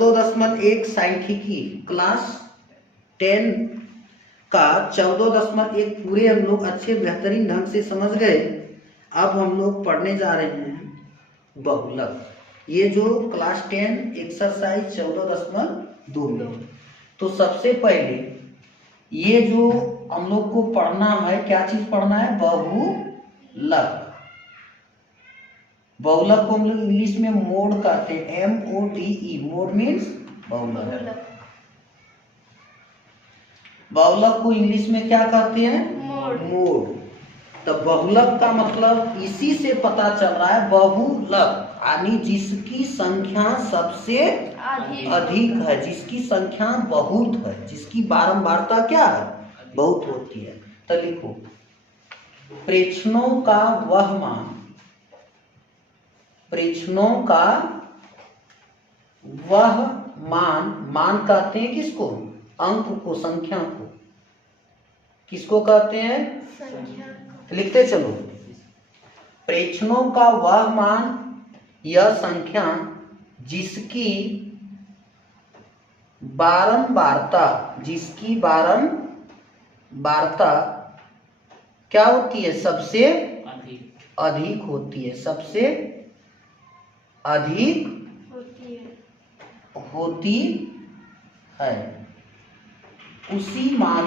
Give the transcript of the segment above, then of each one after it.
14.1 सांख्यिकी क्लास 10 का 14.1 पूरे हम लोग अच्छे बेहतरीन ढंग से समझ गए। अब हम लोग पढ़ने जा रहे हैं बहुलक। ये जो क्लास 10 एक्सरसाइज 14.2 में, तो सबसे पहले ये जो हम लोग को पढ़ना है, क्या चीज पढ़ना है? बहुलक। बहुलक को हम लोग इंग्लिश में मोड कहते हैं, MODE। मोड मीन्स बहुलक। बहुलक को इंग्लिश में क्या कहते हैं? मोड। तो बहुलक का मतलब इसी से पता चल रहा है, बहुलक यानी जिसकी संख्या सबसे अधिक है, जिसकी संख्या बहुत है, जिसकी बारंबारता क्या है? बहुत होती है। तो लिखो, प्रेक्षणों का वह मान, प्रेक्षणों का वह मान, मान कहते हैं किसको? अंक को, संख्या को। किसको कहते हैं? संख्या। लिखते चलो, प्रेक्षणों का वह मान, यह संख्या जिसकी बारंबारता, जिसकी बारंबारता क्या होती है? सबसे अधिक होती है, सबसे अधिक होती है। उसी मान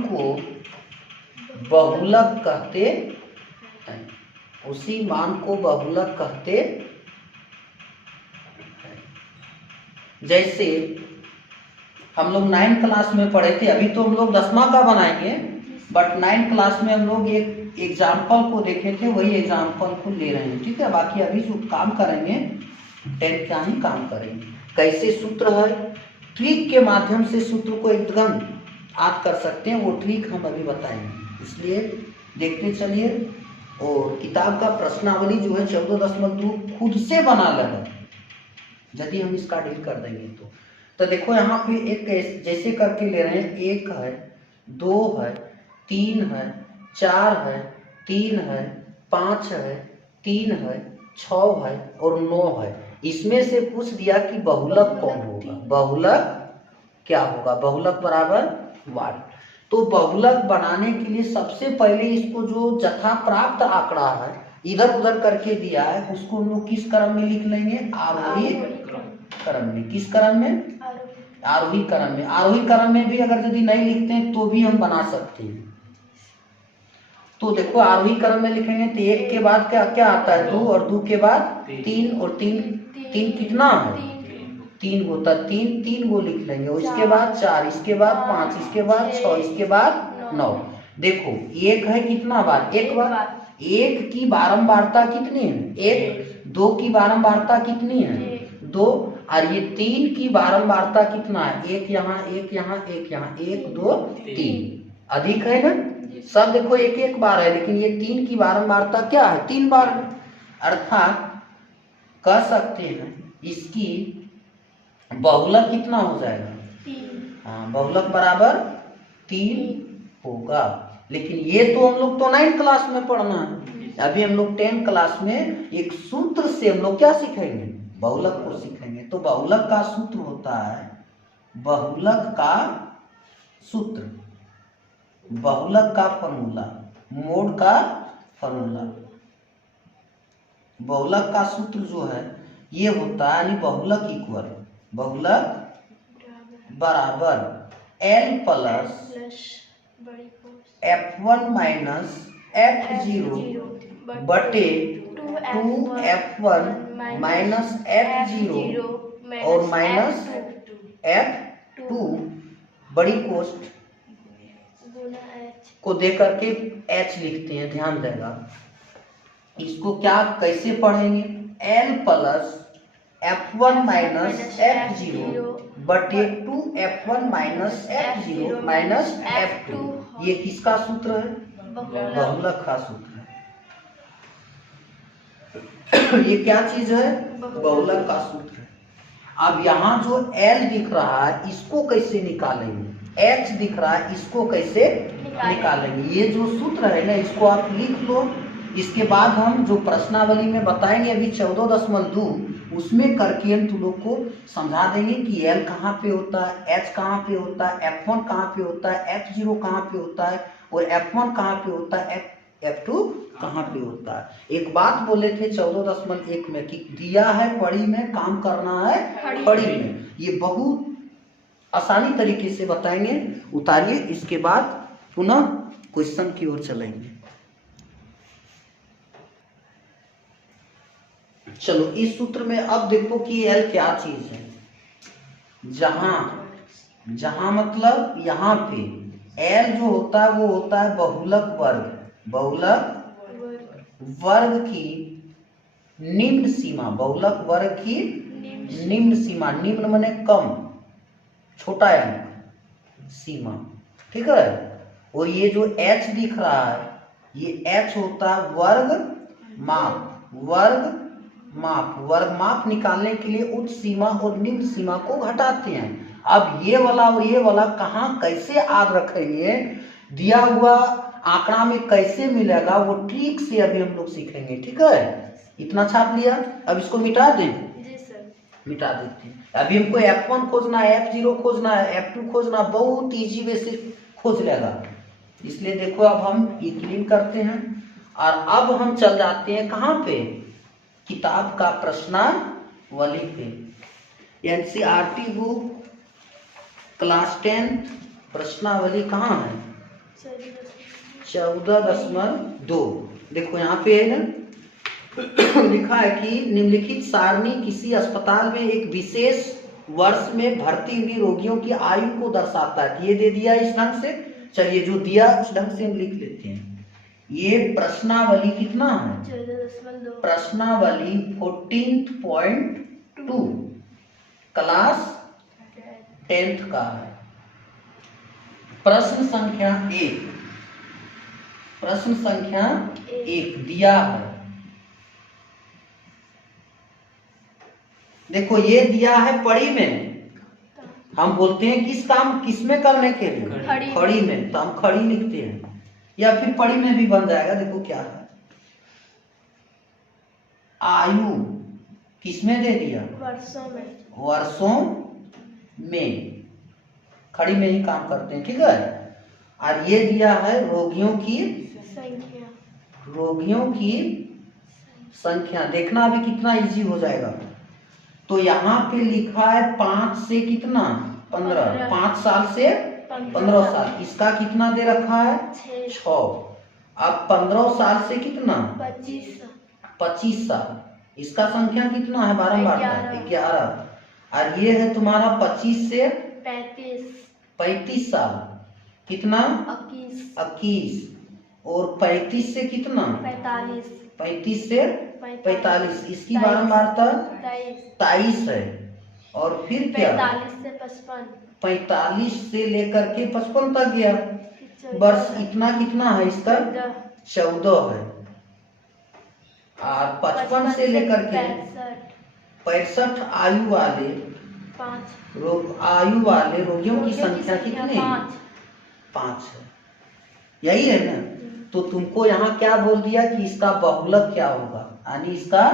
को बहुलक कहते हैं। उसी मान को बहुलक कहते हैं। जैसे हम लोग 9 क्लास में पढ़े थे, अभी तो हम लोग 10वां का बनाएंगे, बट 9 क्लास में हम लोग एक एग्जाम्पल को देखे थे, वही एग्जाम्पल को ले रहे हैं। ठीक है, बाकी अभी जो काम करेंगे 10 का ही काम करेंगे। कैसे सूत्र है, ट्रिक के माध्यम से सूत्र को एकदम याद कर सकते हैं, वो ट्रिक हम अभी बताएंगे। इसलिए देखते चलिए। और किताब का प्रश्नावली जो है 14.2 खुद से बना लेना, यदि हम इसका डील कर देंगे तो देखो यहाँ पे एक जैसे करके ले रहे हैं, 1 है, 2 है, 3 है, 4 है, 3 है, 5 है, 3 है, 6 है और 9 है। इसमें से पूछ दिया कि बहुलक कौन होगा, बहुलक क्या होगा? बहुलक बराबर 1। तो बहुलक बनाने के लिए सबसे पहले इसको जो जथा प्राप्त आंकड़ा है, इधर उधर करके दिया है, उसको हम लोग किस क्रम में लिख लेंगे? आरोही क्रम में। किस क्रम में? आरोही क्रम में। आरोही क्रम में भी अगर यदि नहीं लिखते हैं तो भी हम बना सकते हैं। तो देखो, आरोही क्रम में लिखेंगे तो 1 के बाद क्या क्या आता है? 2, और 2 के बाद 3, और 3 कितना है? 3 होता है, 3 गो लिख लेंगे। और इसके बाद 4, इसके बाद 5, इसके बाद 6, इसके बाद 9। देखो 1 है कितना बार? 1 बार। 1 की बारंबारता कितनी है? 1। 2 की बारंबारता कितनी है? 2। और ये 3 की बारंबारता कितना है? 1 यहाँ, 1 यहाँ, 1 यहाँ, 1 2 3। अधिक है ना? सब देखो 1 बार है, लेकिन ये 3 की बारंबारता क्या है? 3 बार है। अर्थात कह सकते हैं इसकी बहुलक कितना हो जाएगा? 3। हाँ, बहुलक बराबर 3 होगा। लेकिन ये तो हम लोग तो 9 क्लास में पढ़ना है। अभी हम लोग 10 क्लास में एक सूत्र से हम लोग क्या सीखेंगे? बहुलक को सीखेंगे। तो बहुलक का सूत्र होता है, बहुलक का सूत्र, बहुलक का फॉर्मूला, मोड का फॉर्मूला। बहुलक का सूत्र जो है ये होता है, यानी बहुलक इक्वल, बहुलक बराबर L plus F1 minus F0 बटे 2F1 माइनस F0 और माइनस F2 बड़ी कोष्ठ को दे करके H लिखते हैं। ध्यान देगा, इसको क्या कैसे पढ़ेंगे? L plus F1 minus F0 बटे 2F1 minus F0 minus F2। ये किसका सूत्र है? बहुलक का सूत्र है। ये क्या चीज है? बहुलक का सूत्र है। अब यहाँ जो L दिख रहा है इसको कैसे निकालेंगे? H दिख रहा है इसको कैसे निकालेंगे? ये जो सूत्र है ना, इसको आप लिख लो इसके बाद हम जो प्रश्नावली में बताएंगे अभी 14.2 उसमें करके हम तुम लोग को समझा देंगे कि L कहाँ पे होता है, H कहाँ पे होता है, F1 कहाँ पे होता है, F0 कहाँ पे होता है और F1 कहाँ पे होता है, F2 कहाँ पे होता है। एक बात बोले थे 14.1 में कि दिया है पढ़ी में, काम करना है पढ़ी में। ये बहुत आसानी तरीके से बताएंगे। उतारिए, इसके बाद पुनः क्वेश्चन की ओर चलेंगे। चलो इस सूत्र में अब देखो कि L क्या चीज है। जहां मतलब यहाँ पे L जो होता है वो होता है बहुलक वर्ग की निम्न सीमा। बहुलक वर्ग की निम्न सीमा, निम्न माने कम, छोटा अंक, सीमा, ठीक है। और ये जो H दिख रहा है ये H होता है वर्ग माप निकालने के लिए उच्च सीमा और निम्न सीमा को घटाते हैं। अब ये वाला और ये वाला कहाँ कैसे याद रखेंगे, दिया हुआ आंकड़ा में कैसे मिलेगा, वो ट्रिक से अभी हम लोग सीखेंगे, ठीक है। इतना छाप लिया, अब इसको मिटा दें। जी सर, मिटा देते हैं। अभी हमको F1 खोजना है, F0 खोजना है, F2 खोजना, बहुत इजी वे से खोज लेगा। इसलिए देखो अब हम ये क्लीन करते हैं और अब हम चल जाते हैं कहाँ पे, किताब का प्रश्नावली पे। NCERT बुक क्लास 10 प्रश्नावली कहाँ है, 14.2। देखो यहाँ पे है ना लिखा है कि निम्नलिखित सारणी किसी अस्पताल में एक विशेष वर्ष में भर्ती हुई रोगियों की आयु को दर्शाता है। ये दे दिया इस ढंग से, चलिए जो दिया उस ढंग से हम लिख लेते हैं। ये प्रश्नावली कितना है, प्रश्नावली 14.2 क्लास 10th का है। प्रश्न संख्या 1 दिया है। देखो ये दिया है पढ़ी में, हम बोलते हैं किस काम किसमें करने के लिए, खड़ी में, तो हम खड़ी लिखते हैं या फिर पढ़ी में भी बन जाएगा। देखो क्या है, आयु किसमें दे दिया, वर्षों में, खड़ी में ही काम करते हैं, ठीक है। और ये दिया है रोगियों की संख्या। देखना अभी कितना इजी हो जाएगा। तो यहाँ पे लिखा है 5 से कितना 15, 5 साल से 15 साल, इसका कितना दे रखा है 6। अब 15 साल से कितना 25 साल, इसका संख्या कितना है बारंबार 11। और ये है तुम्हारा 25 से 35 साल, कितना 21। और 35 से कितना 35 से 45, इसकी बारंबारता 23 है। और फिर क्या 45 से लेकर के 55 तक गया वर्ष, इतना कितना है इसका 14 है। और 55 से लेकर के 65 आयु वाले रोगियों की संख्या कितनी 5 है, यही है ना। तो तुमको यहाँ क्या बोल दिया कि इसका बहुलक क्या होगा, यानी इसका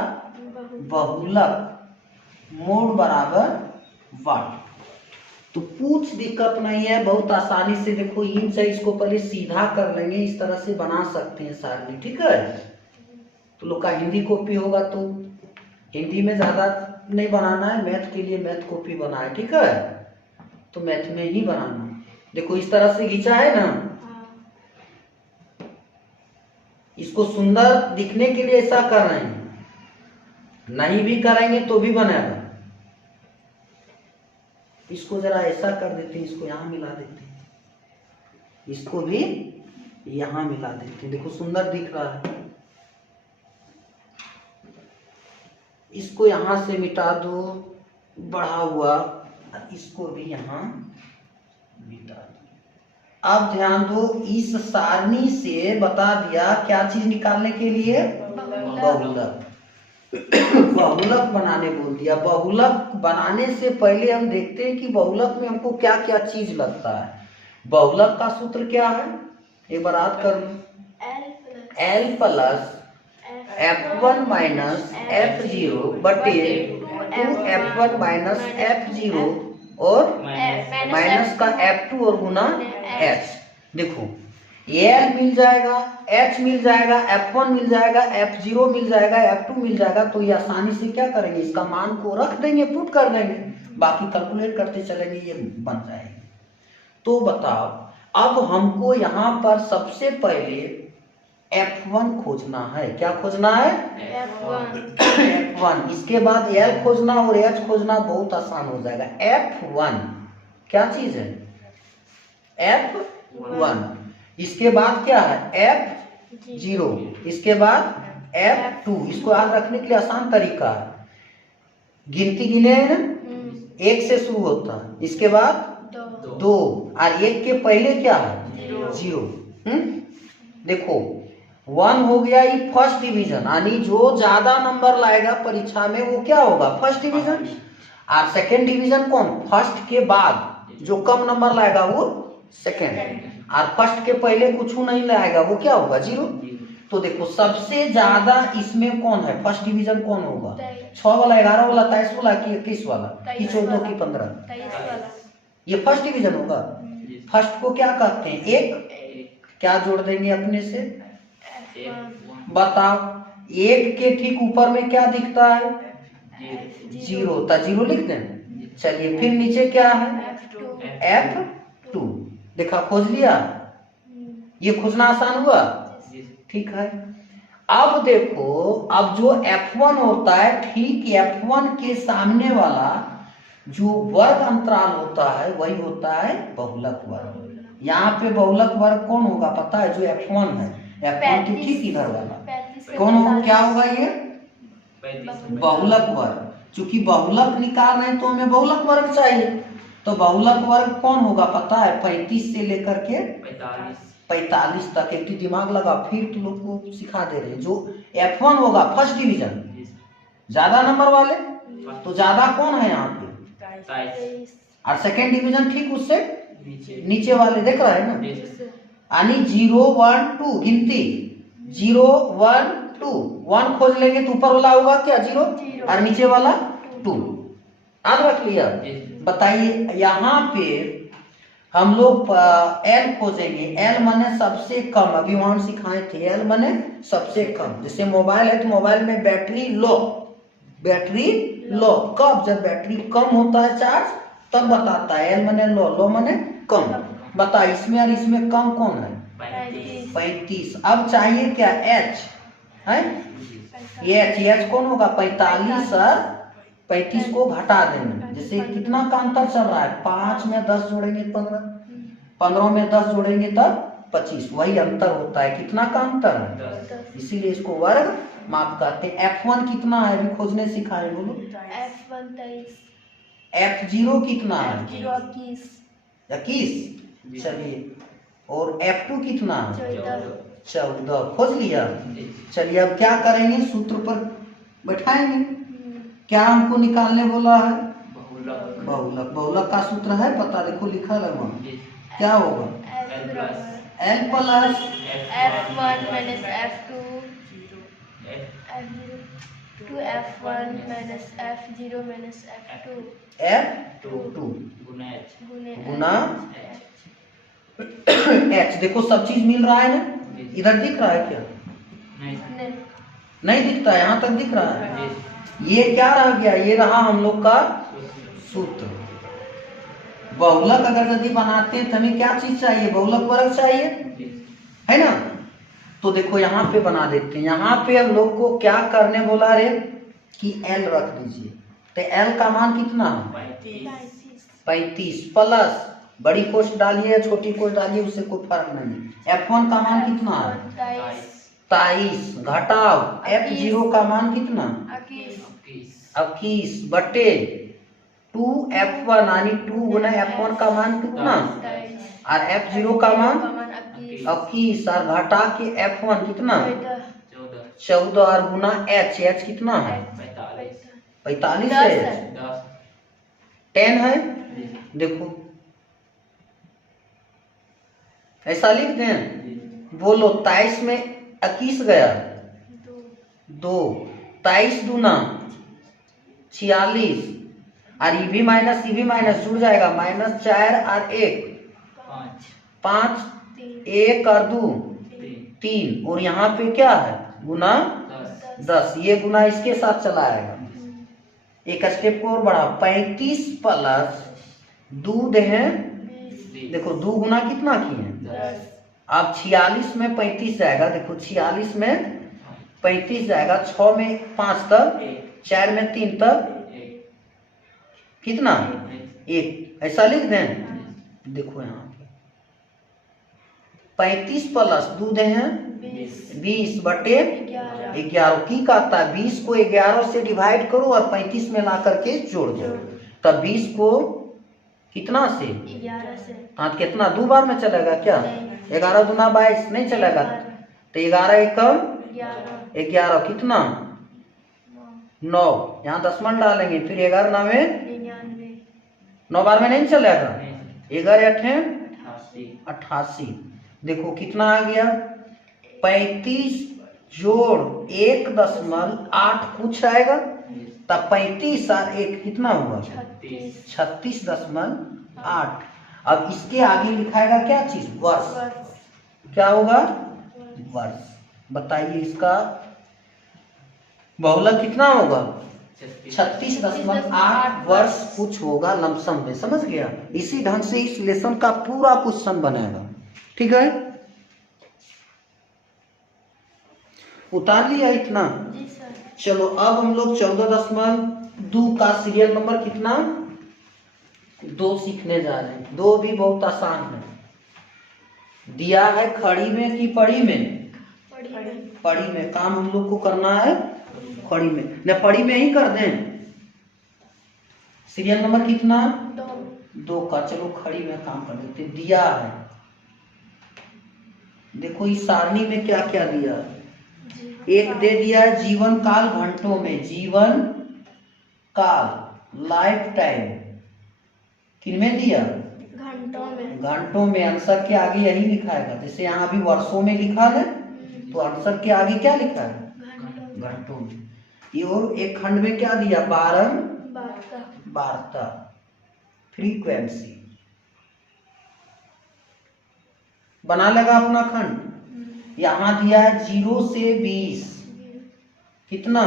बहुलक मोड बराबर वाट। तो कुछ दिक्कत नहीं है, बहुत आसानी से देखो इन से इसको पहले सीधा कर लेंगे, इस तरह से बना सकते हैं सारणी, ठीक है। तो लोग का हिंदी कॉपी होगा तो हिंदी में ज्यादा नहीं बनाना है, मैथ के लिए मैथ कॉपी बनाए, ठीक है। तो मैथ में ही बनाना। देखो इस तरह से खींचा है ना, इसको सुंदर दिखने के लिए ऐसा कर रहे हैं, नहीं भी करेंगे तो भी बनेगा। इसको जरा ऐसा कर देते हैं, इसको यहाँ मिला देते हैं, इसको भी यहाँ मिला देते हैं, देखो सुंदर दिख रहा है। इसको यहाँ से मिटा दो बढ़ा हुआ, इसको भी यहाँ मिटा दो। अब ध्यान दो, इस सारणी से बता दिया क्या चीज निकालने के लिए, बहुलक। बहुलक बनाने बोल दिया। बहुलक बनाने से पहले हम देखते हैं कि बहुलक में हमको क्या क्या चीज लगता है। बहुलक का सूत्र क्या है, एक बार याद कर लो, L plus F1 minus F0 बटे 2F1 माइनस F0 और माइनस का F2 और गुना H। देखो L मिल जाएगा, H मिल जाएगा, F1 मिल जाएगा, F0 मिल जाएगा, F2 मिल जाएगा। तो ये आसानी से क्या करेंगे, इसका मान को रख देंगे, पुट कर देंगे, बाकी कैलकुलेट करते चलेंगे, ये बन जाएगी। तो बताओ अब हमको यहाँ पर सबसे पहले F1 खोजना है। क्या खोजना है? F1। इसके बाद L खोजना और H खोजना बहुत आसान हो जाएगा। F1 क्या चीज है? F1। इसके बाद क्या है? F0। इसके बाद F2। इसको याद रखने के लिए आसान तरीका है, गिनती गिने ना, 1 से शुरू होता है, इसके बाद 2 और 1 के पहले क्या है? 0। देखो 1 हो गया ये फर्स्ट डिवीजन, यानी जो ज्यादा नंबर लाएगा परीक्षा में वो क्या होगा? First division. और सेकेंड डिवीजन कौन? फर्स्ट के बाद जो कम नंबर लाएगा वो सेकेंड, और फर्स्ट के पहले कुछ नहीं लाएगा वो क्या होगा? 0। तो देखो सबसे ज्यादा इसमें कौन है? फर्स्ट डिवीजन कौन होगा? 6 वाला, 11 वाला, 23 वाला कि 21 वाला कि 14 की 15? ये फर्स्ट डिवीजन होगा। फर्स्ट को क्या कहते हैं? 1। क्या जोड़ देंगे अपने से? बताओ 1 के ठीक ऊपर में क्या दिखता है? 0। तो 0 लिख दें। चलिए फिर नीचे क्या है? F2। देखा, खोज लिया। ये खोजना आसान हुआ, ठीक है। अब देखो, अब जो F1 होता है, ठीक F1 के सामने वाला जो वर्ग अंतराल होता है वही होता है बहुलक वर्ग। यहाँ पे बहुलक वर्ग कौन होगा पता है? जो F1 है, F1 के ठीक इधर वाला कौन होगा? क्या होगा ये? बहुलक वर्ग। चूंकि बहुलक निकाल रहे हैं तो हमें बहुलक वर्ग चाहिए, तो बहुलक वर्ग कौन होगा पता है? 35 से लेकर के 45 तक। एक दिमाग लगा, फिर तुम लोग को सिखा दे रहे हैं। जो F1 होगा फर्स्ट डिवीजन, ज्यादा नंबर वाले, तो ज्यादा कौन है यहाँ पे? और सेकेंड डिवीजन ठीक उससे नीचे वाले, देख रहा है ना, यानी 0 1 2 गिनती 0 1 2। 1 खोज लेंगे तो ऊपर वाला होगा क्या? 0 और नीचे वाला 2। याद रख लिया। बताइए यहाँ पे हम लोग L खोजेंगे। L माने सबसे कम, अभी वहां सिखाए थे, L माने सबसे कम। जैसे मोबाइल है तो मोबाइल में बैटरी लो, बैटरी लो कब? जब बैटरी कम होता है चार्ज तब बताता है। L माने लो, लो माने कम। बता इसमें और इसमें कम कौन है? 35। अब चाहिए क्या? H है, ये H कौन होगा? 45 और 35 को घटा देंगे। जैसे कितना का अंतर चल रहा है? 5 में 10 जोड़ेंगे 15, 15 में 10 जोड़ेंगे तब 25, वही अंतर होता है। कितना का अंतर है? इसीलिए इसको वर्ग माप कहते हैं। F1 कितना है अभी खोजने सिखाए? बोलो। F1 23। F0 कितना है? 21। चलिए, और F2 कितना है? 14। खोज लिया। चलिए अब क्या करेंगे? सूत्र पर बैठाएंगे। क्या हमको निकालने बोला है? बहुलक। बहुलक का सूत्र है पता? देखो लिखा है वहाँ। क्या होगा? L plus F1 minus F2 2F1 minus F0 minus F2 F2 गुना H। देखो सब चीज मिल रहा है ना? इधर दिख रहा है क्या? नहीं दिखता है, यहाँ तक दिख रहा है। ये क्या रह गया? ये रहा हम लोग का सूत्र। बहुलक अगर यदि बनाते हैं तो हमें क्या चीज चाहिए? बहुलक वर्ग चाहिए, है ना? तो देखो यहाँ पे बना देते हैं। यहाँ पे हम लोग को क्या करने बोला रे कि L रख दीजिए। तो L का मान कितना है? 35 प्लस बड़ी कोष्ठ डालिए या छोटी कोष्ठ डालिए, उससे कोई फर्क नहीं। F1 का मान कितना है? 23 घटाओ F0 का मान कितना? 21 बटे 2F1, यानी 2 गुना F1 का मान कितना? और F0 का मान 21 और घटा के F1 कितना? 14 और गुना H कितना है? 45 है, 10 है। देखो ऐसा लिख दें। बोलो 23 में 21 गया, 2, 23 दूना 46, और ई भी माइनस जुड़ जाएगा, -4 और 1 5, 1 और 2 3, और यहाँ पे क्या है गुना 10, ये गुना इसके साथ चला आएगा। एक स्टेप को और बढ़ा, 35 प्लस 2 है, देखो 2 गुना कितना किए, अब 46 में 35 जाएगा, देखो 46 में 35 जाएगा, 6 में 5 तक, 4 में 3 तक कितना 1, ऐसा लिख दें। देखो यहाँ 35 प्लस 2 हैं 20 बटे 11 की कहता है 20 को 11 से डिवाइड करो और 35 में ला करके जोड़ दो, तब 20 को कितना से 11 से, हाँ कितना 2 बार में चलेगा क्या, 11 दूना 22 नहीं चलेगा, तो 11 एकम 11 कितना 9, यहाँ 10 मन डालेंगे, फिर 11 9 में 9 बार में नहीं चलेगा, 11 8 88, देखो कितना आ गया 35 जोड़ 1.8 कुछ आएगा, तब 35 और 1 कितना हुआ 36.8। अब इसके आगे लिखाएगा क्या चीज, वर्ष, क्या होगा वर्ष। बताइए इसका बहुलक कितना होगा 36.8 वर्ष कुछ होगा लमसम में, समझ गया। इसी ढंग से इस लेसन का पूरा क्वेश्चन बनेगा, ठीक है। उतार लिया इतना, जी सर। चलो अब हम लोग 14.2 का सीरियल नंबर कितना 2 सीखने जा रहे हैं। 2 भी बहुत आसान है, दिया है खड़ी में कि पड़ी में, पड़ी में काम हम लोग को करना है, पड़ी में न पड़ी में ही कर दें। सीरियल नंबर कितना 2 का, चलो खड़ी में काम कर देते। दिया है, देखो इस सारणी में क्या क्या दिया, एक दे दिया है जीवन काल घंटों में, जीवन काल लाइफ टाइम किनमें दिया घंटों में, आंसर के आगे यही लिखाएगा, जैसे यहाँ अभी वर्षों में लिखा है तो आंसर के आगे क्या लिखा है घंटों में। ये और एक खंड में क्या दिया वार्ता फ्रीक्वेंसी, बना लेगा अपना खंड। यहाँ दिया है 0 से 20 कितना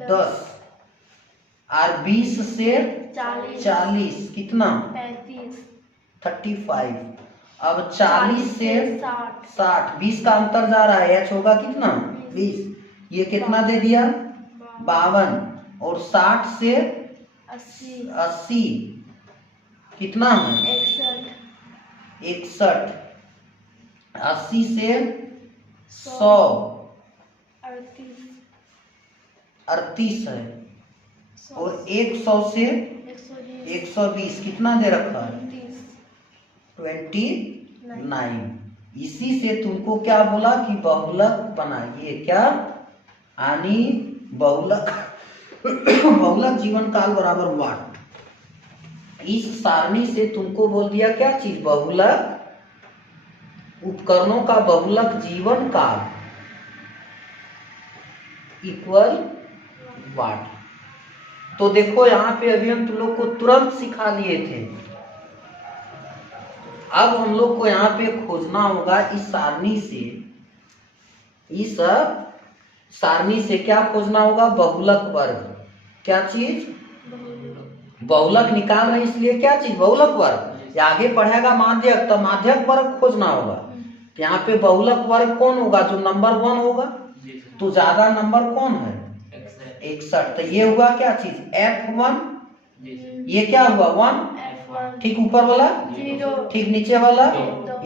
10, और 20 से 40 कितना 35, अब 40 से 60, 20 का अंतर जा रहा है, एच होगा कितना 20, ये कितना दे दिया 52, और 60 से 80 कितना है 61, 80 से 100 38 है, और 100 से 120 कितना दे रखा है 29। इसी से तुमको क्या बोला कि बहुलक बनाइए, क्या यानी बहुलक बहुलक जीवन काल बराबर वाट। इस सारणी से तुमको बोल दिया क्या चीज, बहुलक उपकरणों का बहुलक जीवन काल इक्वल वाट। तो देखो यहाँ पे अभी हम तुम लोग को तुरंत सिखा लिए थे, अब हम लोग को यहाँ पे खोजना होगा इस सारणी से, इस सारणी से क्या खोजना होगा बहुलक वर्ग। क्या चीज बहुलक निकाल रहे हैं, इसलिए क्या चीज बहुलक वर्ग। आगे पढ़ेगा माध्यक, तो माध्यक वर्ग खोजना होगा। यहाँ पे बहुलक वर्ग कौन होगा, जो नंबर 1 होगा, तो ज्यादा नंबर कौन है 61, तो ये हुआ क्या चीज F1, ये क्या हुआ 1, ठीक ऊपर वाला 0, ठीक नीचे वाला,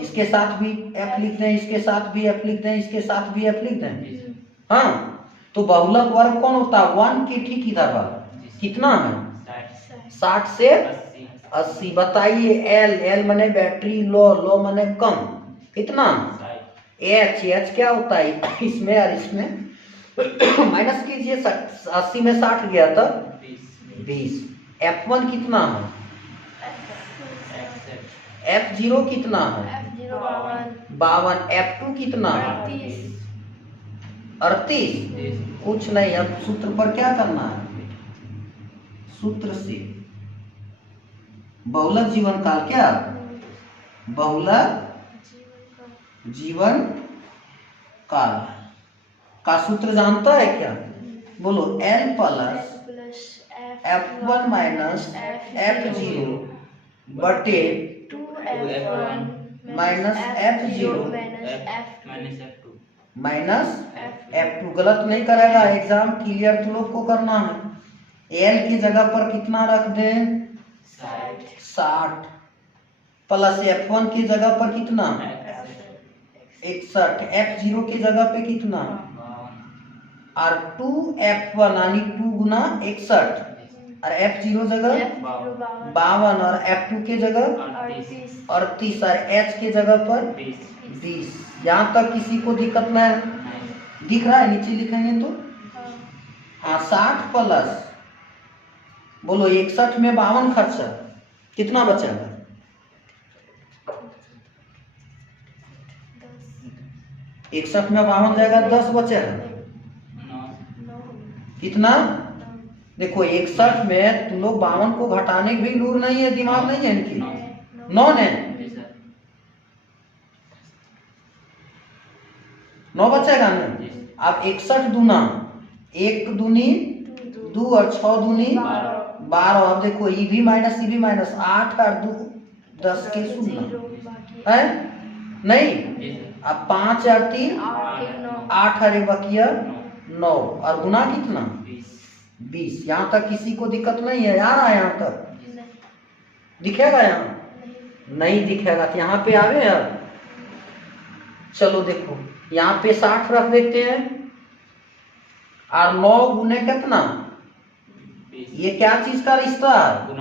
इसके साथ भी F लिख दें, इसके साथ भी F लिख दें, इसके साथ भी F लिख दें। हाँ, तो बहुलक वर्ग कौन होता है 1 की ठीक इधर वाला कितना है 60 से 80। बताइए L माने बैटरी, लो माने कम, कितना H क्या होता है इसमें और इसमें माइनस कीजिए, 80 में 60 गया था 20। F1 कितना है, F0 कितना है 52, F2 कितना है 38 कुछ नहीं। अब सूत्र पर क्या करना है, सूत्र से बहुलक जीवन काल, क्या बहुलक जीवन काल का सूत्र जानता है क्या? बोलो, L plus plus F1 minus F0 बटे 2F1 minus F0 minus F2। गलत नहीं करेगा, एग्जाम क्लियर तो लोग को करना है। L की जगह पर कितना रख दें, 60 प्लस F1 की जगह पर कितना 61, F0 की जगह पे कितना और 2F1 यानी 2 गुना 61 और F0 जगह 52 और F2 के जगह 38 और H के जगह पर 20। यहाँ तक किसी को दिक्कत न है? दिख रहा है? नीचे लिखेंगे तो हाँ 60 प्लस बोलो 61 में 52 खर्चा कितना बचेगा? 61 में 52 जाएगा 10 बचेगा कितना? देखो 61 में तुम लोग 52 को घटाने की भी लूर नहीं है, दिमाग नहीं है इनकी, 9 है 9 बचेगा ना। अब 61 दूना 1 दूनी 2 और 6 दूनी 12। अब देखो ये भी माइनस 8 और 2 10 के शून्य है नहीं। अब 5 और 3 8 और 1 बकिया 9 और गुना कितना 20। यहाँ तक किसी को दिक्कत नहीं है? आ रहा है यहाँ तक? दिखेगा? यहाँ नहीं दिखेगा तो यहाँ पे आवे अब। चलो देखो यहाँ पे 60 रख देते हैं और 9 गुने कितना, ये क्या चीज का रिश्ता है?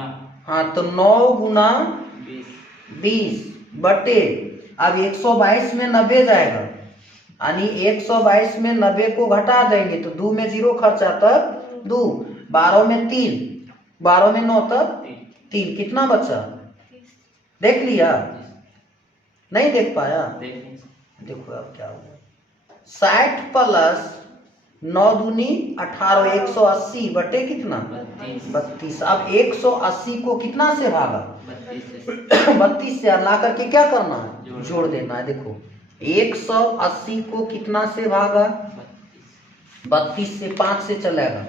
हाँ तो 9 गुना 20 बटे अब 122 में 90 जाएगा यानी 122 में 90 को घटा देंगे तो 2 में 0 खर्चा तब 2, 12 में 3, 12 में 9 तब 3, कितना बचा? देख लिया? नहीं देख पाया? देखो अब क्या हुआ, 60 प्लस 9 दूनी 18 180 बटे कितना 32। अब 180 को कितना से भागा 32 से ला करके क्या करना है जोड़ देना है। देखो 180 को कितना से भागा 32 से, 5 से चलेगा।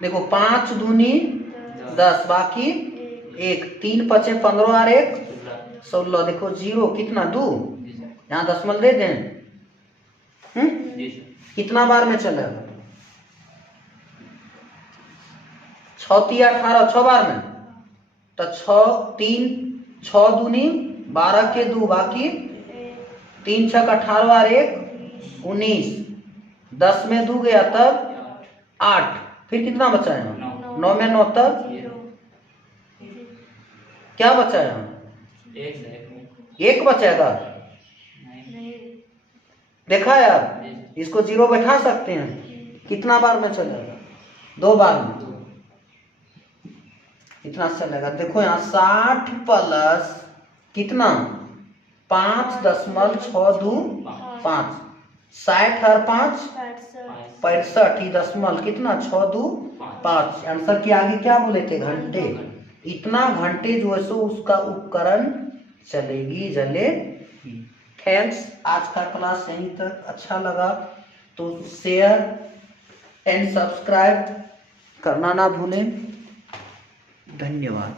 देखो 5 दूनी 10 बाकी 1, 3 पचे 15 और 1 16। देखो 0 कितना 2, यहाँ दशमलव दे दें। कितना बार में चलेगा 6 3 18 6 बार में तो 6 3 6 दूनी 12 के 2 बाकी 3 6 18 और 1 19, 10 में 2 गया तब 8, फिर कितना बचा है 9 में 9 तब क्या बचा है 1 बचेगा। देखा यार, इसको 0 बैठा सकते हैं। कितना बार में चलेगा 2 बार में, कितना चलेगा? देखो यहाँ 60 प्लस कितना 5.62 5, 60 और 5 65 ही दशमलव कितना 6 2 5। आंसर के आगे क्या बोले थे घंटे, इतना घंटे जो है सो उसका उपकरण चलेगी जलेगी। थैंक्स, आज का क्लास यहीं तक। अच्छा लगा तो शेयर एंड सब्सक्राइब करना ना भूलें। धन्यवाद।